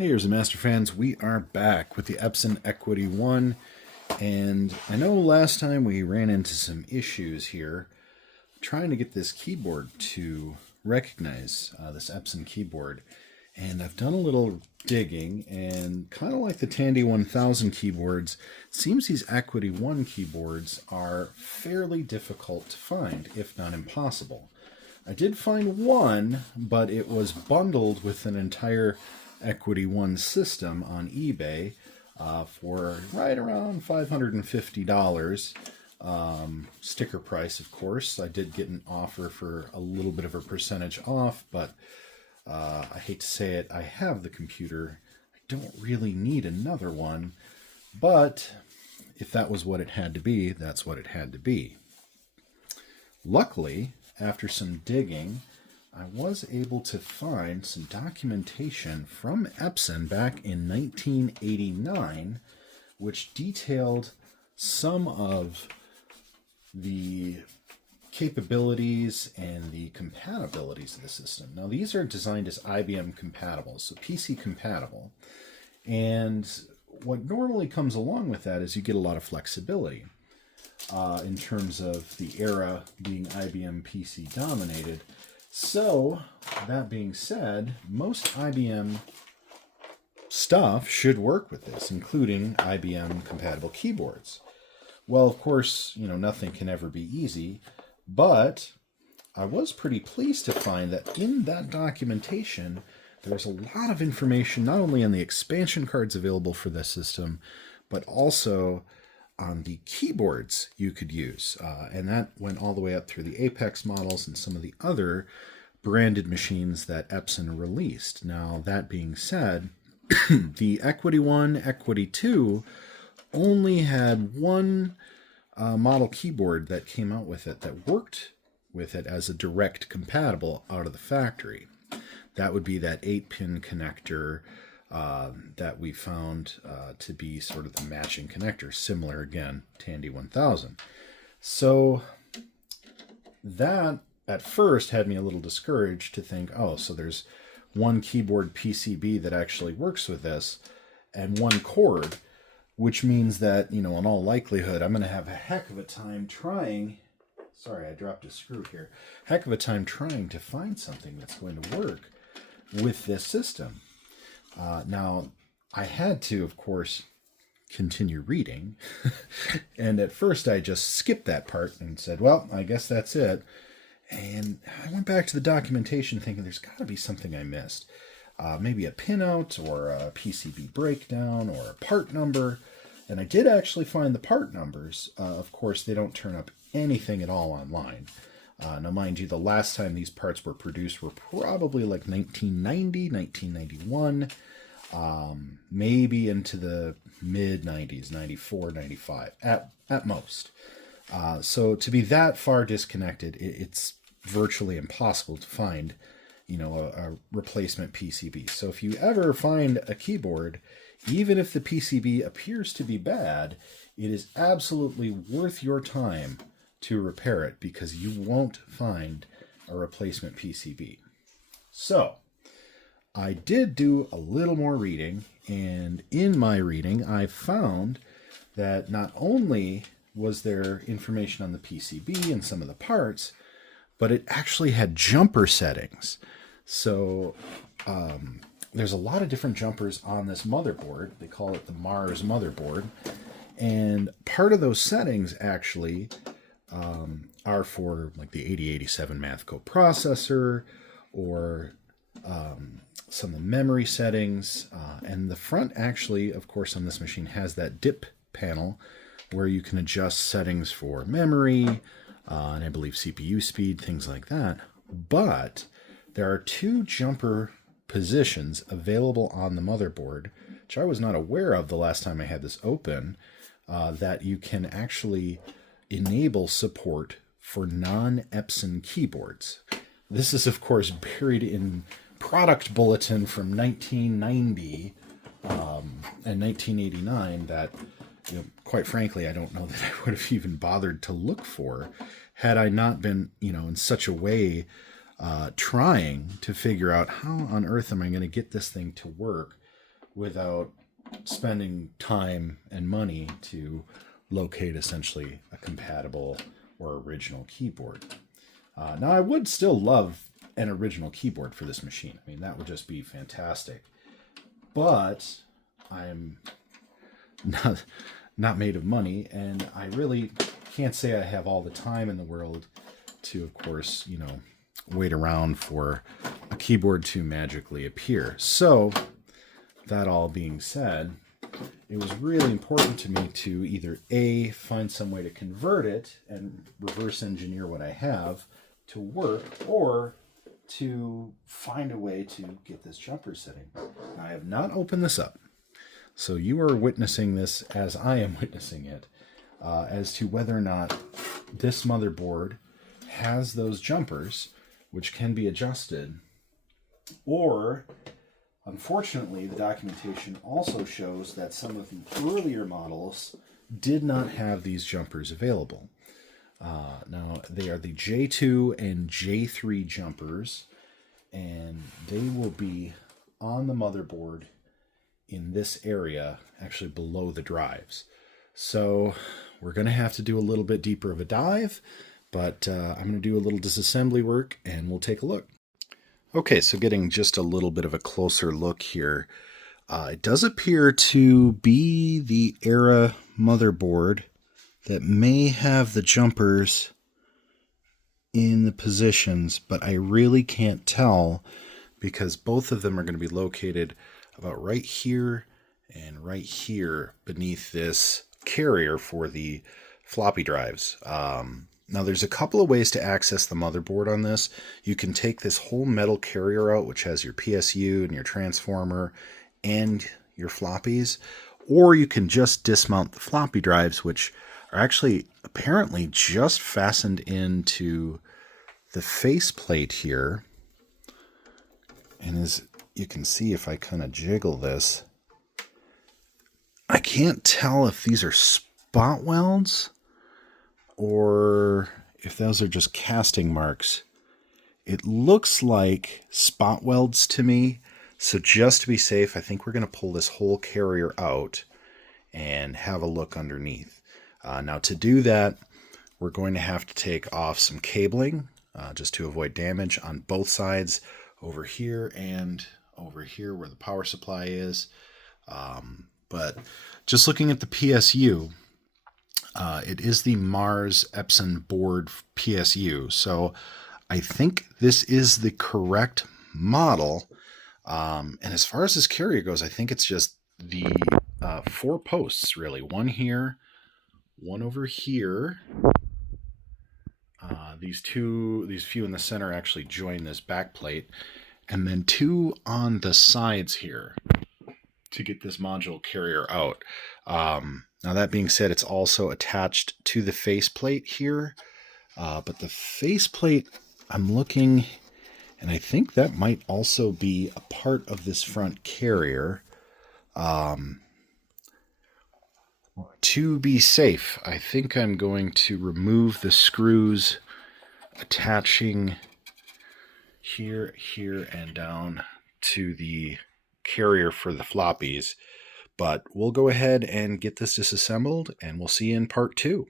Hey, here's the Master Fans. We are back with the Epson Equity 1. And I know last time we ran into some issues here trying to get this keyboard to recognize this Epson keyboard. And I've done a little digging, and kind of like the Tandy 1000 keyboards, it seems these Equity 1 keyboards are fairly difficult to find, if not impossible. I did find one, but it was bundled with an entire Equity 1 system on eBay for right around $550. Sticker price, of course. I did get an offer for a little bit of a percentage off, but I hate to say it, I have the computer. I don't really need another one, but if that was what it had to be, that's what it had to be. Luckily, after some digging, I was able to find some documentation from Epson back in 1989, which detailed some of the capabilities and the compatibilities of the system. Now, these are designed as IBM compatible, so PC compatible. And what normally comes along with that is you get a lot of flexibility in terms of the era being IBM PC dominated. So, that being said, most IBM stuff should work with this, including IBM compatible keyboards. Well, of course, nothing can ever be easy, but I was pretty pleased to find that in that documentation, there's a lot of information, not only on the expansion cards available for this system, but also on the keyboards you could use. And that went all the way up through the Apex models and some of the other branded machines that Epson released. Now, that being said, the Equity 1, Equity 2 only had one model keyboard that came out with it that worked with it as a direct compatible out of the factory. That would be that 8-pin connector that we found to be sort of the matching connector, similar, again, Tandy 1000. So that at first had me a little discouraged to think, oh, so there's one keyboard PCB that actually works with this and one cord, which means that, in all likelihood, I'm going to have a heck of a time trying, sorry, I dropped a screw here, heck of a time trying to find something that's going to work with this system. Now, I had to, of course, continue reading, and at first I just skipped that part and said, well, I guess that's it. And I went back to the documentation thinking there's got to be something I missed. Maybe a pinout or a PCB breakdown or a part number. And I did actually find the part numbers. Of course, they don't turn up anything at all online. Now, mind you, the last time these parts were produced were probably like 1990, 1991, maybe into the mid-90s, 94, 95, at most. So to be that far disconnected, it's virtually impossible to find, a replacement PCB. So if you ever find a keyboard, even if the PCB appears to be bad, it is absolutely worth your time to repair it because you won't find a replacement PCB. So I did do a little more reading, and in my reading, I found that not only was there information on the PCB and some of the parts, but it actually had jumper settings. So there's a lot of different jumpers on this motherboard. They call it the Mars motherboard. And part of those settings actually are for like the 8087 math coprocessor or some of the memory settings. And the front actually, of course, on this machine has that dip panel where you can adjust settings for memory, and I believe CPU speed, things like that. But there are two jumper positions available on the motherboard, which I was not aware of the last time I had this open, that you can actually enable support for non-Epson keyboards. This is, of course, buried in product bulletin from 1990 and 1989 that, quite frankly, I don't know that I would have even bothered to look for had I not been, in such a way trying to figure out how on earth am I going to get this thing to work without spending time and money to locate essentially a compatible or original keyboard. Now, I would still love an original keyboard for this machine. I mean, that would just be fantastic. But I'm not made of money, and I really can't say I have all the time in the world to, of course, wait around for a keyboard to magically appear. So, that all being said, it was really important to me to either A, find some way to convert it and reverse engineer what I have to work, or to find a way to get this jumper sitting. I have not opened this up, so you are witnessing this as I am witnessing it, as to whether or not this motherboard has those jumpers, which can be adjusted, or unfortunately, the documentation also shows that some of the earlier models did not have these jumpers available. Now, they are the J2 and J3 jumpers, and they will be on the motherboard in this area, actually below the drives. So we're going to have to do a little bit deeper of a dive, but I'm going to do a little disassembly work, and we'll take a look. Okay, so getting just a little bit of a closer look here. It does appear to be the Era motherboard that may have the jumpers in the positions, but I really can't tell because both of them are going to be located about right here and right here beneath this carrier for the floppy drives. Now, there's a couple of ways to access the motherboard on this. You can take this whole metal carrier out, which has your PSU and your transformer and your floppies, or you can just dismount the floppy drives, which are actually apparently just fastened into the faceplate here. And as you can see, if I kind of jiggle this, I can't tell if these are spot welds or if those are just casting marks. It looks like spot welds to me. So just to be safe, I think we're going to pull this whole carrier out and have a look underneath. Now to do that, we're going to have to take off some cabling just to avoid damage on both sides, over here and over here where the power supply is. But just looking at the PSU, it is the Mars Epson board PSU. So I think this is the correct model. And as far as this carrier goes, I think it's just the 4 posts, really. One here, one over here. These few in the center actually join this back plate. And then 2 on the sides here to get this module carrier out. Now that being said, it's also attached to the faceplate here. But the faceplate, I'm looking, and I think that might also be a part of this front carrier. To be safe, I think I'm going to remove the screws attaching here, here, and down to the carrier for the floppies. But we'll go ahead and get this disassembled, and we'll see you in part 2.